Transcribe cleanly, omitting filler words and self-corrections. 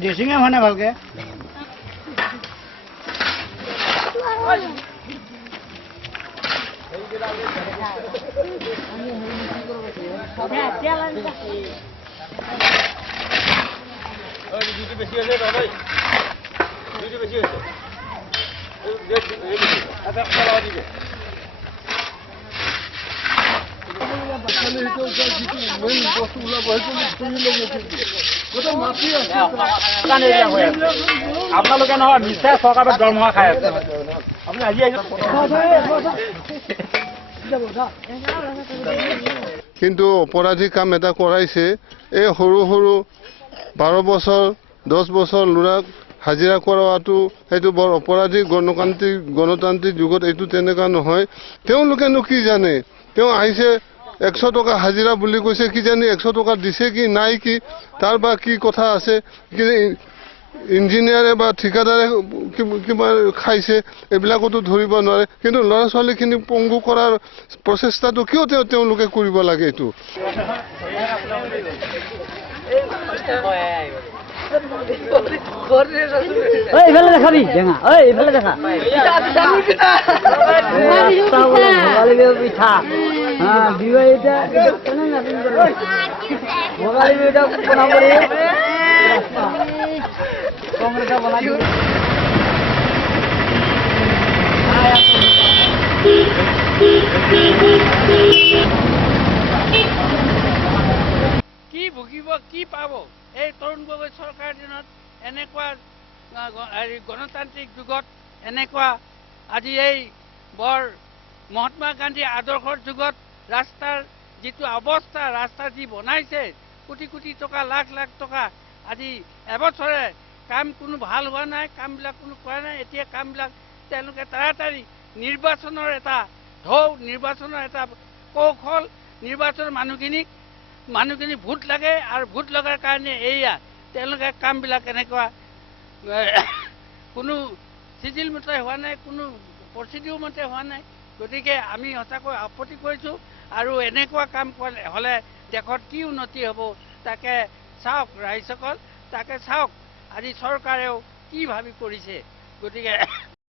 ড্ৰেছিঙে হোৱা নাই ভালকে। আপোনালোকে নহয় নিশ্চয় চৰকাৰৰ দৰমহা খাই আছে। আপুনি আজি কিন্তু অপৰাধী কাম এটা কৰাইছে। এই সৰু সৰু 12 বছৰ 10 বছৰ ল'ৰাক হাজিৰা কৰোৱাটো সেইটো বৰ অপৰাধী। গণতান্ত্ৰিক যুগত এইটো তেনেকুৱা নহয়। তেওঁলোকেনো কি জানে? তেওঁ আহিছে 100 টকা হাজিৰা বুলি কৈছে, কি জানি 100 টকা দিছে কি নাই কি তাৰ বা কি কথা আছে। ইঞ্জিনিয়াৰে বা ঠিকাদাৰে কিবা খাইছে এইবিলাকতো ধৰিব নোৱাৰে। কিন্তু ল'ৰা ছোৱালীখিনি পংগু কৰাৰ প্ৰচেষ্টাটো কিয় তেওঁলোকে কৰিব লাগে? এইটো এইফালে দেখাবি জেঙা, এইফালে দেখা পিঠা ভোগালী বিহুটা বনাব কংগ্ৰেছে বনাই দিব। কি ভুগিব কি পাব? এই তৰুণ গগৈ চৰকাৰৰ দিনত এনেকুৱা গণতান্ত্ৰিক যুগত এনেকুৱা আজি এই বৰ মহাত্মা গান্ধী আদৰ্শৰ যুগত ৰাস্তাৰ যিটো অৱস্থা, ৰাস্তা যি বনাইছে কোটি কোটি টকা লাখ লাখ টকা, আজি এবছৰে কাম কোনো ভাল হোৱা নাই, কামবিলাক কোনো কৰা নাই। এতিয়া কামবিলাক তেওঁলোকে তাড়াতাড়ি নিৰ্বাচনৰ এটা নিৰ্বাচনৰ এটা কৌশল, নিৰ্বাচনৰ মানুহখিনি ভোট লাগে আৰু ভোট লগাৰ কাৰণে এয়া তেওঁলোকে কামবিলাক এনেকুৱা কোনো চিজিল মতে হোৱা নাই, কোনো প্ৰচিডিউৰ মতে হোৱা নাই। গতিকে আমি সঁচাকৈ আপত্তি কৰিছোঁ। আৰু এনেকুৱা কাম হ'লে দেশত কি উন্নতি হ'ব তাকে চাওক ৰাইজসকল, তাকে চাওক আজি চৰকাৰেও কি ভাবি কৰিছে। গতিকে